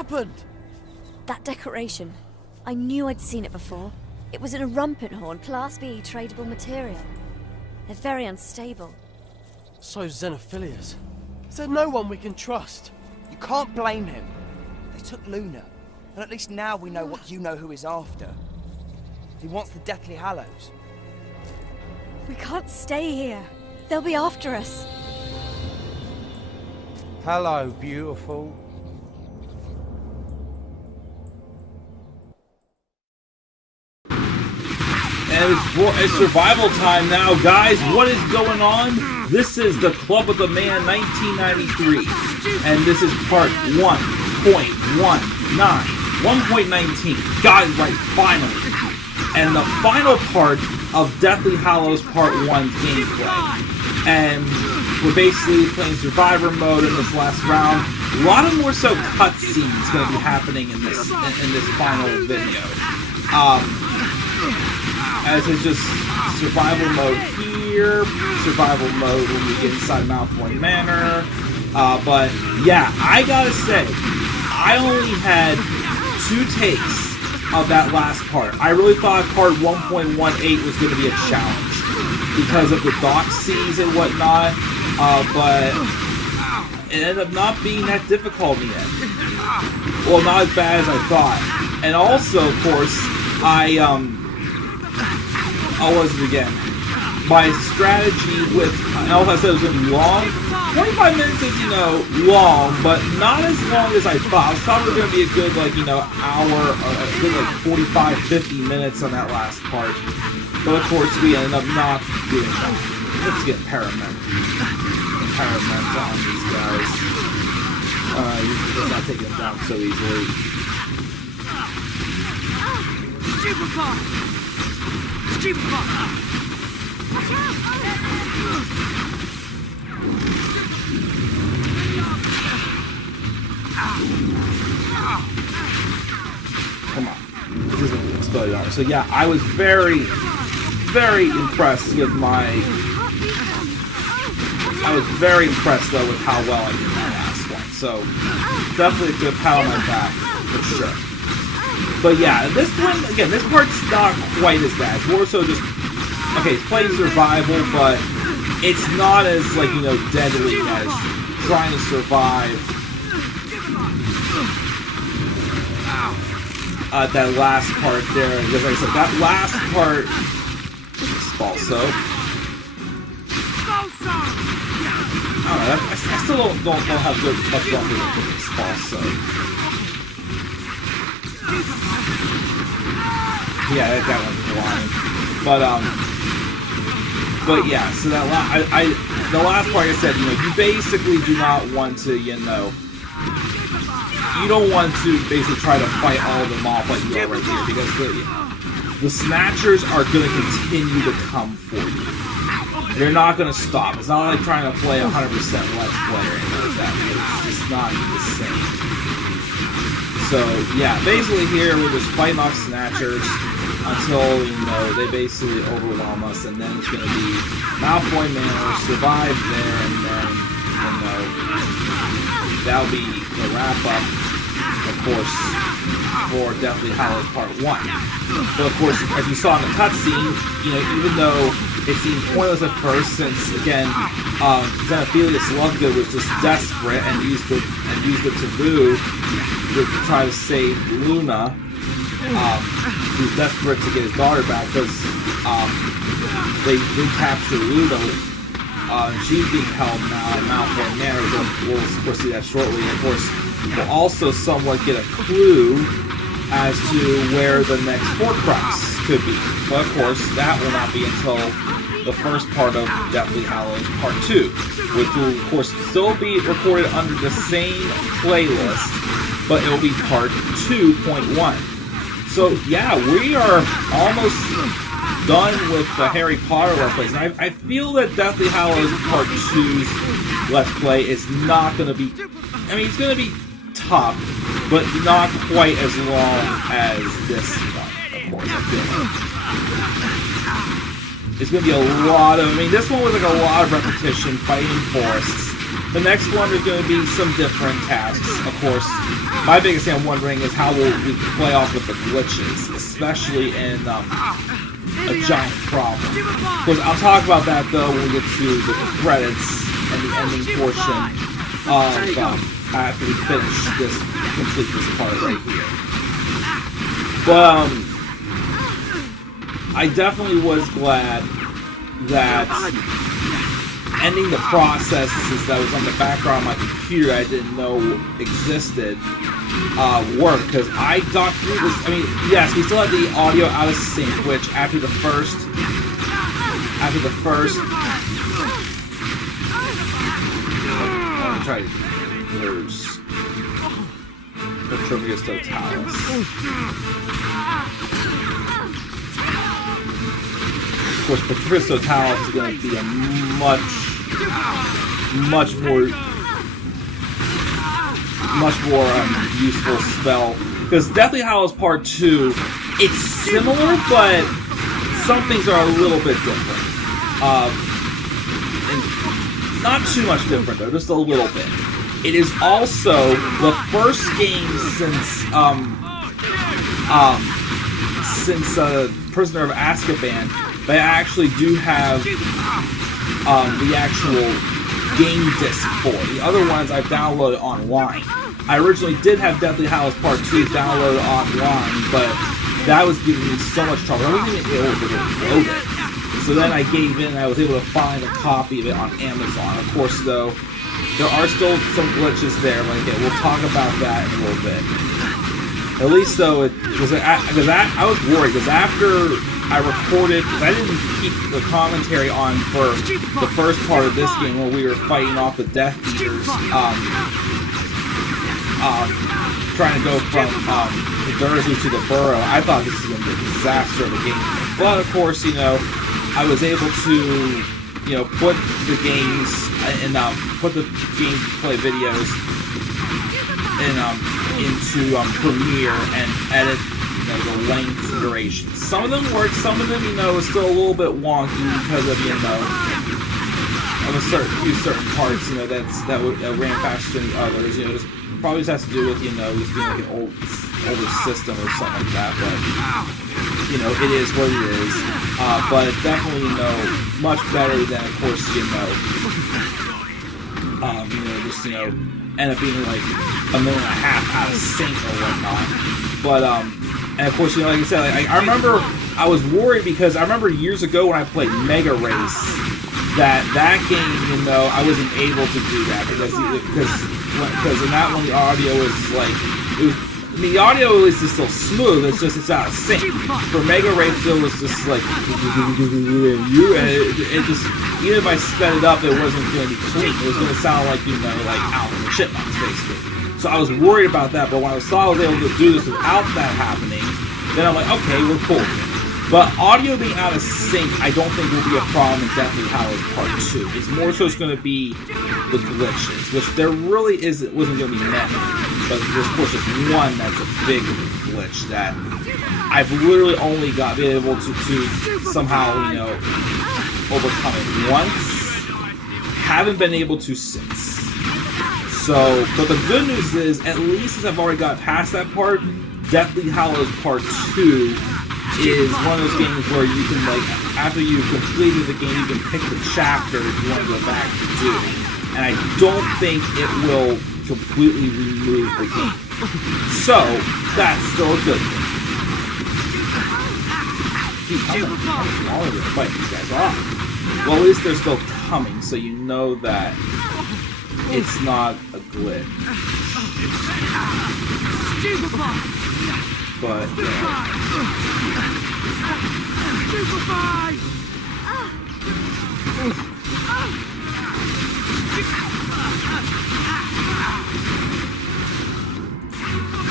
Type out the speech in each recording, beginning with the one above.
happened? That decoration. I knew I'd seen it before. It was in a rumpet horn, Class B tradable material. They're very unstable. So Xenophilius. Is there no one we can trust? You can't blame him. They took Luna, and at least now we know what you know who is after. He wants the Deathly Hallows. We can't stay here. They'll be after us. Hello, beautiful. And it's survival time now, guys. What is going on? This is the Club of the Man 1993, and this is part 1.19. Got it right, finally. And the final part of Deathly Hallows Part 1 gameplay. And we're basically playing Survivor mode in this last round. A lot of more so cutscenes going to be happening in this final video. As it's just survival mode here, survival mode when we get inside Malfoy Manor. But yeah, I gotta say, I only had 2 takes of that last part. I really thought part 1.18 was going to be a challenge because of the dock scenes and whatnot, but it ended up not being that difficult in the end. Well, not as bad as I thought. And also, of course, what was it again? My strategy with, I said it was going to be long. 25 minutes is, long, but not as long as I thought. I thought it was going to be a good, hour, or a good, 45, 50 minutes on that last part. But, of course, we ended up not doing that. Let's get Paramount on these guys. He's not taking them down so easily. Come on. This isn't an exploded armor. So yeah, I was very, very impressed with I was very impressed though with how well I did that last one. So definitely a good pat on my back, for sure. But yeah, this one, again, this part's not quite as bad. It's more so just, okay, it's playing survival, but it's not as, deadly as trying to survive that last part there. Because like I said, that last part is also... I don't know, I still don't have much luck with this also. Yeah, that one's blind. But yeah, so that the last part I said, you basically do not want to, you don't want to basically try to fight all of them off like you are right here, because the snatchers are going to continue to come for you. They're not going to stop. It's not like trying to play 100% Let's Play or anything like that. It's just not the same. So, yeah, basically here we're just fighting off snatchers until, they basically overwhelm us, and then it's going to be Malfoy Manor, survive there, and then, that'll be the wrap-up, of course, for Deathly Hallows Part 1. But, of course, as you saw in the cutscene, even though it seemed pointless at first, since, again, Xenophilius Lovegood was just desperate and used the taboo to try to save Luna, who's desperate to get his daughter back, because they did capture Luna. She's being held now in Malfoy Manor. We'll of course see that shortly. Of course, we'll also somewhat get a clue as to where the next Horcrux could be. But of course, that will not be until the first part of Deathly Hallows Part 2, which will of course still be recorded under the same playlist, but it will be Part 2.1. So yeah, we are almost done with the Harry Potter Let's Plays, and I feel that Deathly Hallows Part 2's Let's Play is not going to be... it's going to be tough, but not quite as long as this one, of course, I feel like. It's going to be a lot of... this one was like a lot of repetition, fighting forests, the next one is going to be some different tasks. Of course, my biggest thing I'm wondering is how will we play off with the glitches, especially in a giant problem. Of course, I'll talk about that though when we get to the credits and the ending portion of after we complete this part right here. But I definitely was glad that ending the processes that was on the background of my computer I didn't know existed worked, because I got through this. I mean, yes, we still had the audio out of sync, which after the first I'm trying to there's Petrovius Totalis. Of course, Petrovius Totalis is going to be a much more useful spell, because Deathly Hallows Part 2, it's similar, but some things are a little bit different. And not too much different though, just a little bit. It is also the first game since Prisoner of Azkaban that I actually do have the actual game disc for. The other ones I've downloaded online. I originally did have Deathly Hallows Part 2 downloaded online, but that was giving me so much trouble. I wasn't even able to load it. So then I gave in and I was able to find a copy of it on Amazon. Of course, though, there are still some glitches there, but again, we'll talk about that in a little bit. At least, though, it was I was worried, because after I recorded, because I didn't keep the commentary on for the first part of this game when we were fighting off the Death Eaters, trying to go from the Dursley to the Burrow. I thought this was going to be a disaster of a game. But, of course, you know, I was able to, you know, put the games and put the gameplay videos into Premiere and edit, you know, the length duration. Some of them work, some of them, you know, is still a little bit wonky because of, you know, of a few certain parts, you know, that ran faster than others. You know, just probably just has to do with, you know, just being like an older system or something like that. But you know, it is what it is. But it's definitely, you know, much better than, of course, you know, just, you know, end up being like 1.5 million out of sync or whatnot. But and of course, you know, like I said, I remember I was worried because I remember years ago when I played Mega Race that game, you know, I wasn't able to do that because in that one the audio was like, I mean, the audio at least is still smooth. It's just it's out of sync. For Mega Race, it was just like it just, even if I sped it up, it wasn't going to be clean. It was going to sound like, you know, like Alvin and the Chipmunks, basically. So I was worried about that. But when I saw I was able to do this without that happening, then I'm like, okay, we're cool. But audio being out of sync, I don't think will be a problem in Deathly Hallows Part 2. It's more so it's going to be the glitches, which there really wasn't going to be many. But there's, of course, there's one that's a big glitch that I've literally only been able to somehow, you know, overcome it once. Haven't been able to since. So, but the good news is, at least since I've already got past that part, Deathly Hallows Part 2 is one of those games where you can, like, after you've completed the game, you can pick the chapter if you want to go back to do. And I don't think it will completely remove the game. So, that's still a good thing. Geez, how long are we fighting these guys off? Well, at least they're still coming, so you know that it's not a glitch. But, yeah.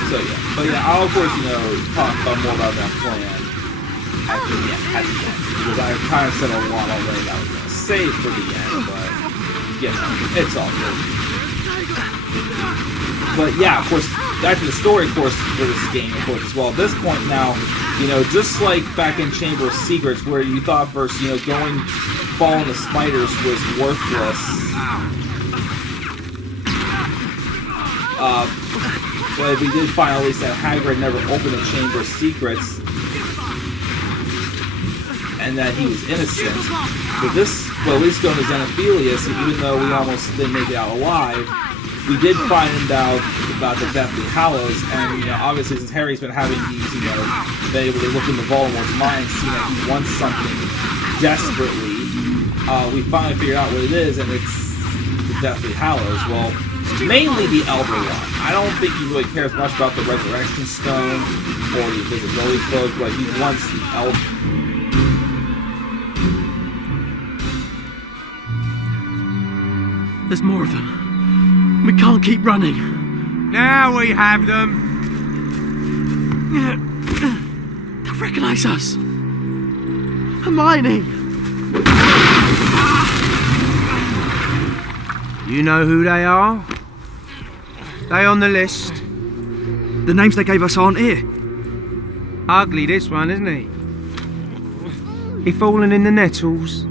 So yeah, but yeah, I'll of course, you know, talk more about that plan at the end, because I've kind of said a lot already that I was going to save for the end, but you know, it's all good. But yeah, of course, back to the story, of course, for this game, of course, as well. At this point now, you know, just like back in Chamber of Secrets, where you thought first, you know, following the spiders was worthless. but we did find at least that Hagrid never opened the Chamber of Secrets, and that he was innocent. But this, well, at least going to Xenophilius, even though we almost didn't make it out alive, we did find out about the Deathly Hallows, and, you know, obviously since Harry's been having these, you know, been able to look into Voldemort's mind, seeing that he wants something desperately, we finally figured out what it is, and it's the Deathly Hallows. Well, mainly the Elder One. I don't think he really cares much about the Resurrection Stone or the Invisibility Cloak, but he wants the Elder. There's more of them. We can't keep running. Now we have them. They'll recognize us. Hermione! You know who they are? They on the list? The names they gave us aren't here. Ugly this one, isn't he? He fallen in the nettles.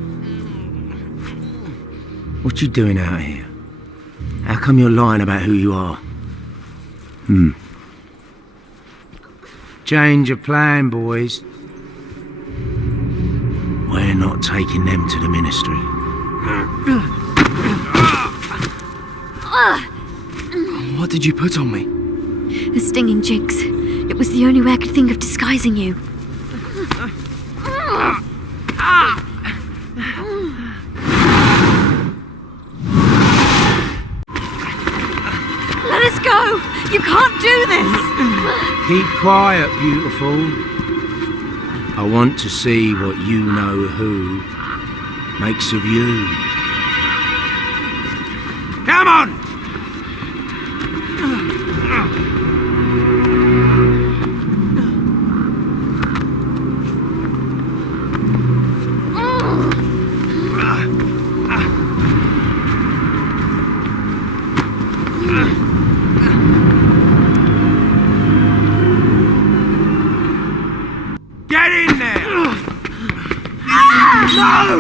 What you doing out here? How come you're lying about who you are? Change of plan, boys. We're not taking them to the Ministry. What did you put on me? The stinging jinx. It was the only way I could think of disguising you. Let us go! You can't do this! Keep quiet, beautiful. I want to see what you know who makes of you. Come on! Get in there! No!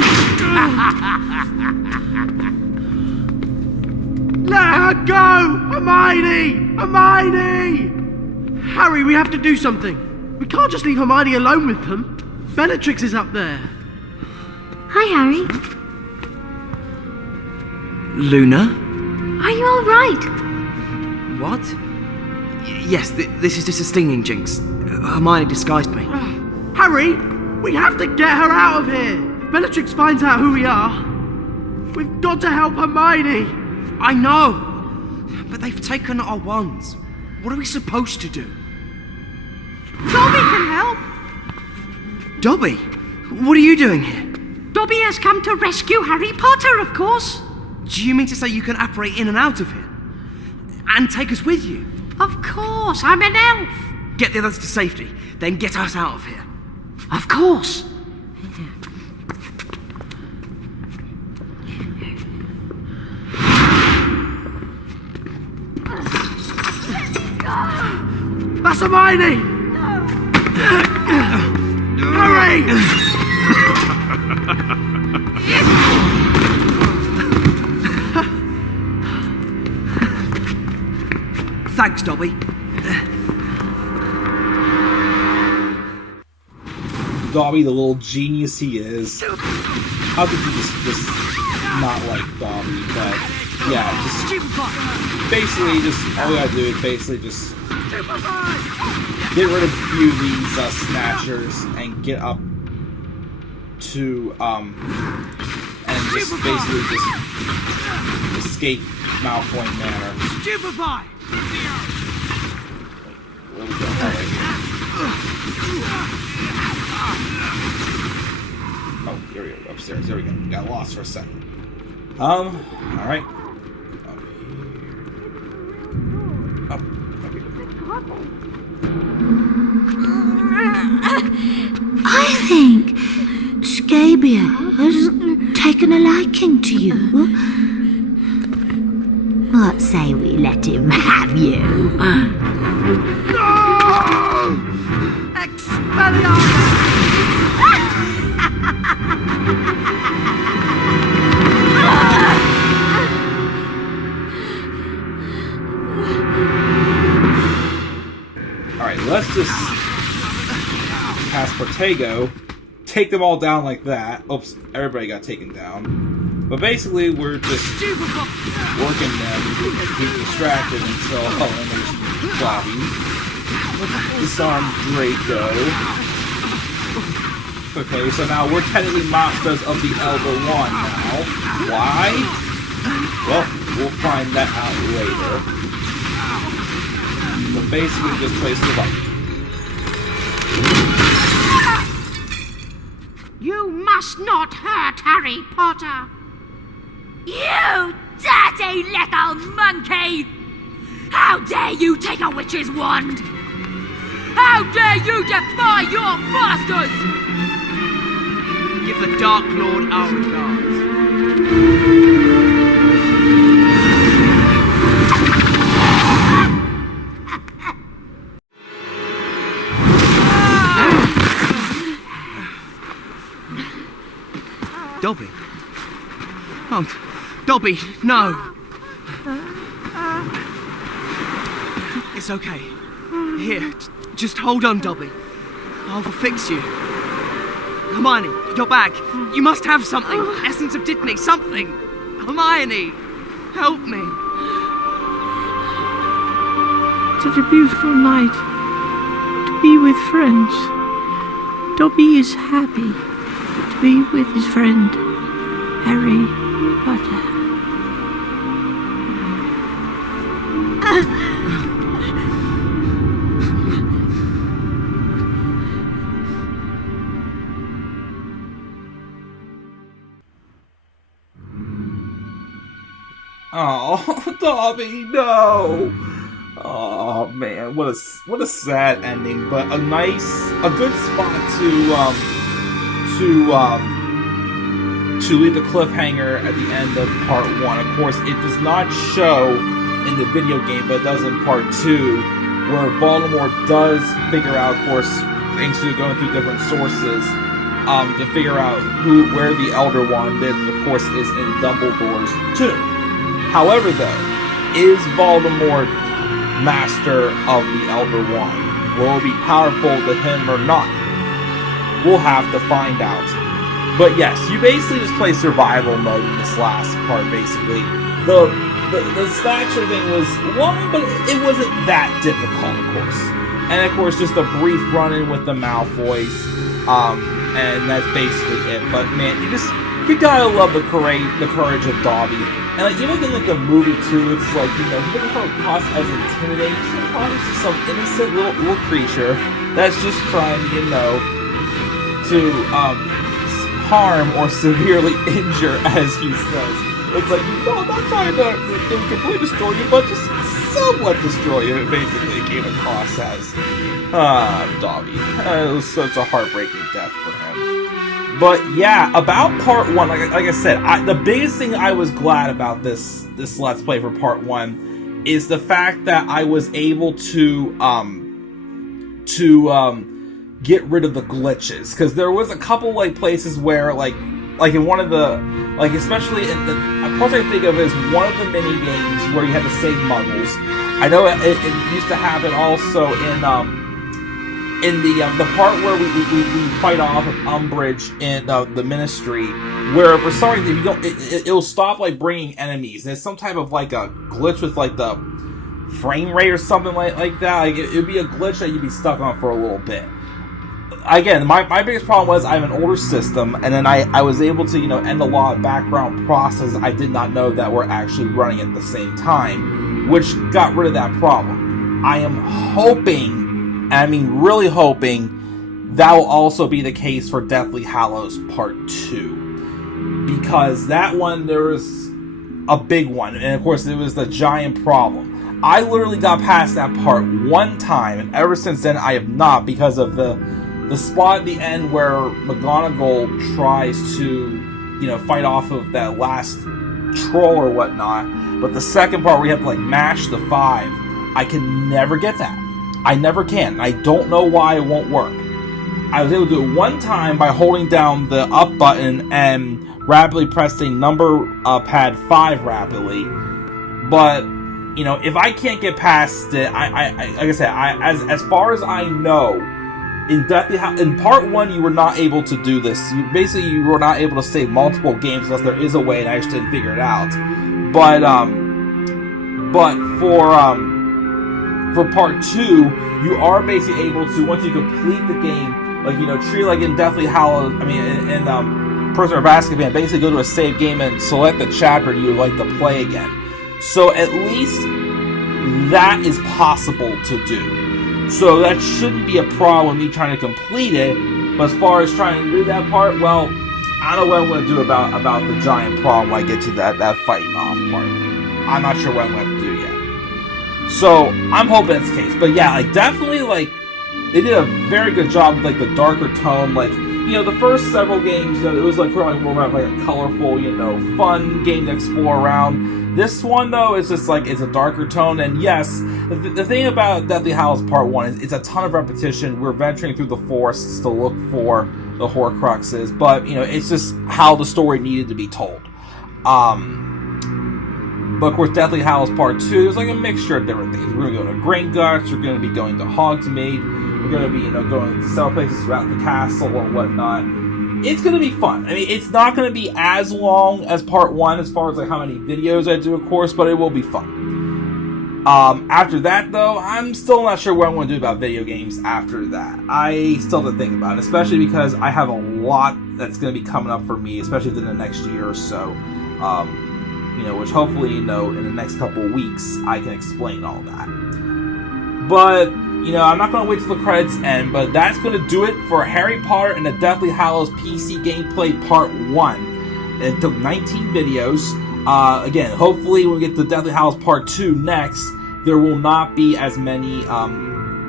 Let her go! Hermione! Hermione! Harry, we have to do something. We can't just leave Hermione alone with them. Bellatrix is up there. Hi, Harry. Luna? Are you all right? What? Yes, this is just a stinging jinx. Hermione disguised me. Harry, we have to get her out of here. If Bellatrix finds out who we are, we've got to help Hermione. I know! But they've taken our wands. What are we supposed to do? Dobby can help. Dobby? What are you doing here? Dobby has come to rescue Harry Potter, of course. Do you mean to say you can apparate in and out of here? And take us with you? Of course, I'm an elf. Get the others to safety, then get us out of here. Of course. That's Hermione! Harry! Thanks, Dobby. Dobby, the little genius he is. How could you just not like Dobby? But yeah, just basically, just all we gotta do is basically just get rid of a few of these snatchers and get up to and just basically just escape Malfoy Manor. Stupefy! Where we go? Oh, here we go. Upstairs. There we go. Got lost for a second. Alright. Up. Okay. I think Scabia has taken a liking to you. What say we let him have you? No! Expelliarmus! just cast Protego, take them all down like that. Oops, everybody got taken down. But basically, we're just working them to keep distracted until there's Bobby. Disarm Draco. Okay, so now we're technically masters of the Elder One now. Why? Well, we'll find that out later. But basically, just place the button. You must not hurt Harry Potter. You dirty little monkey! How dare you take a witch's wand? How dare you defy your masters! Give the Dark Lord our regards. Dobby? Oh, Dobby, no! It's okay. Here, just hold on, Dobby. I'll fix you. Hermione, your bag. You must have something. Essence of Dittany, something. Hermione, help me. Such a beautiful night to be with friends. Dobby is happy to be with his friend, Harry Potter. Oh, Dobby, no! Oh man, what a sad ending, but a good spot to leave the cliffhanger at the end of part 1. Of course, it does not show in the video game, but it does in part 2, where Voldemort does figure out, of course, thanks to going through different sources, to figure out where the Elder Wand is, of course, is in Dumbledore's tomb. However, though, is Voldemort master of the Elder Wand? Will it be powerful to him or not? We'll have to find out. But yes, you basically just play survival mode in this last part, basically. The stature thing was long, but it wasn't that difficult, of course. And of course, just a brief run-in with the Malfoys, and that's basically it. But man, you gotta love the courage of Dobby. And like, even in like the movie too, it's like, you know, he doesn't come across as intimidating. He's just probably just some innocent little creature that's just trying, you know, to harm or severely injure, as he says. It's like, no, I'm not trying to completely destroy you, but just somewhat destroy you. It basically came across as Dobby. It was such a heartbreaking death for him. But yeah, about part 1, like I said, the biggest thing I was glad about this Let's Play for part 1 is the fact that I was able to get rid of the glitches, because there was a couple like places where like in one of the, like especially in the part I think of is one of the mini games where you had to save muggles. I know it used to happen also in the part where we fight off of Umbridge in the Ministry, where for some reason if you don't, it'll stop like bringing enemies. And it's some type of like a glitch with like the frame rate or something like that. Like it'd be a glitch that you'd be stuck on for a little bit. Again, my biggest problem was I have an older system, and then I was able to, you know, end a lot of background processes I did not know that were actually running at the same time, which got rid of that problem. I am hoping, and I mean really hoping, that will also be the case for Deathly Hallows Part 2. Because that one, there was a big one, and of course it was the giant problem. I literally got past that part one time, and ever since then I have not, because of the spot at the end where McGonagall tries to, you know, fight off of that last troll or whatnot. But the second part where you have to like mash the 5, I can never get that. I never can. I don't know why it won't work. I was able to do it one time by holding down the up button and rapidly pressing number pad 5 rapidly. But, you know, if I can't get past it, I like I said, as far as I know, in part 1, you were not able to do this. You were not able to save multiple games unless there is a way, and I just didn't figure it out. But for part 2, you are basically able to, once you complete the game, like, you know, treat like in Deathly Hallows, in Prisoner of Azkaban, basically go to a save game and select the chapter you would like to play again. So at least that is possible to do. So that shouldn't be a problem with me trying to complete it. But as far as trying to do that part, well, I don't know what I'm going to do about the giant problem when I get to that fighting off part. I'm not sure what I'm going to do yet. So I'm hoping it's the case. But yeah, like, definitely, like, they did a very good job with, like, the darker tone. Like, you know, the first several games, it was like more about like a colorful, you know, fun game to explore around. This one, though, is just like, it's a darker tone. And yes, the thing about Deathly Hallows Part 1 is it's a ton of repetition. We're venturing through the forests to look for the Horcruxes, but, you know, it's just how the story needed to be told. But of course, Deathly Hallows Part 2 is like a mixture of different things. We're going to go to Gringotts, we're going to be going to Hogsmeade, we're going to be, you know, going to several places throughout the castle and whatnot. It's going to be fun. I mean, it's not going to be as long as Part 1 as far as like how many videos I do, of course, but it will be fun. After that, though, I'm still not sure what I'm going to do about video games after that. I still have to think about it, especially because I have a lot that's going to be coming up for me, especially within the next year or so. You know, which hopefully, you know, in the next couple of weeks, I can explain all that. But, you know, I'm not going to wait till the credits end, but that's going to do it for Harry Potter and the Deathly Hallows PC Gameplay Part 1. It took 19 videos. Again, hopefully when we get to Deathly Hallows Part 2 next, there will not be as many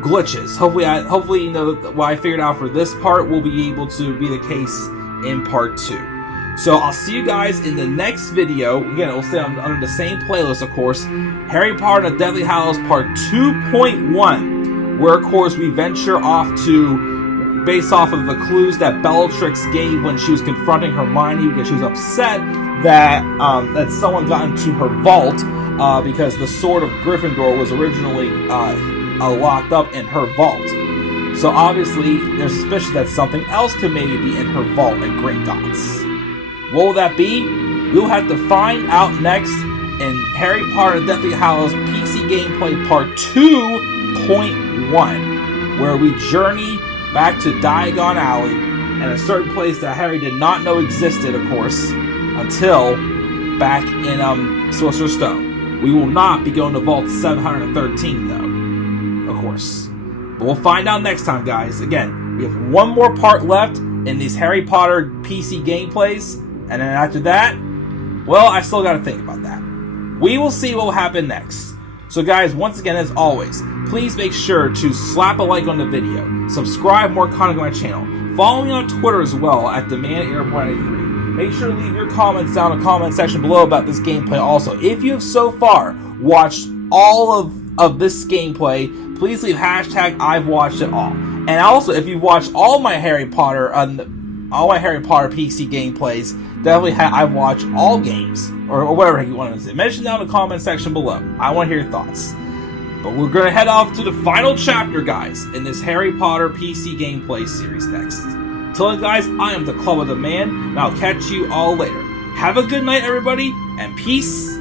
glitches. Hopefully, you know, what I figured out for this part will be able to be the case in Part 2. So I'll see you guys in the next video. Again, it will stay under the same playlist, of course. Harry Potter and the Deathly Hallows Part 2.1, where, of course, we venture off to, based off of the clues that Bellatrix gave when she was confronting Hermione, because she was upset that that someone got into her vault, because the Sword of Gryffindor was originally locked up in her vault. So obviously, there's suspicion that something else could maybe be in her vault at Gringotts. What will that be? We'll have to find out next in Harry Potter and Deathly Hallows PC Gameplay Part 2.1, where we journey back to Diagon Alley and a certain place that Harry did not know existed, of course, until back in Sorcerer's Stone. We will not be going to Vault 713, though, of course. But we'll find out next time, guys. Again, we have one more part left in these Harry Potter PC gameplays. And then after that, well, I still got to think about that. We will see what will happen next. So guys, once again, as always, please make sure to slap a like on the video, subscribe more content on my channel, follow me on Twitter as well at DemandAirborne93. Make sure to leave your comments down in the comment section below about this gameplay also. If you have so far watched all of this gameplay, please leave hashtag I've watched it all. And also, if you've watched all my Harry Potter PC gameplays, definitely I've watched all games, or whatever you want to say. Mention down in the comment section below. I want to hear your thoughts. But we're going to head off to the final chapter, guys, in this Harry Potter PC gameplay series next. Till then, guys, I am the Club of the Man, and I'll catch you all later. Have a good night, everybody, and peace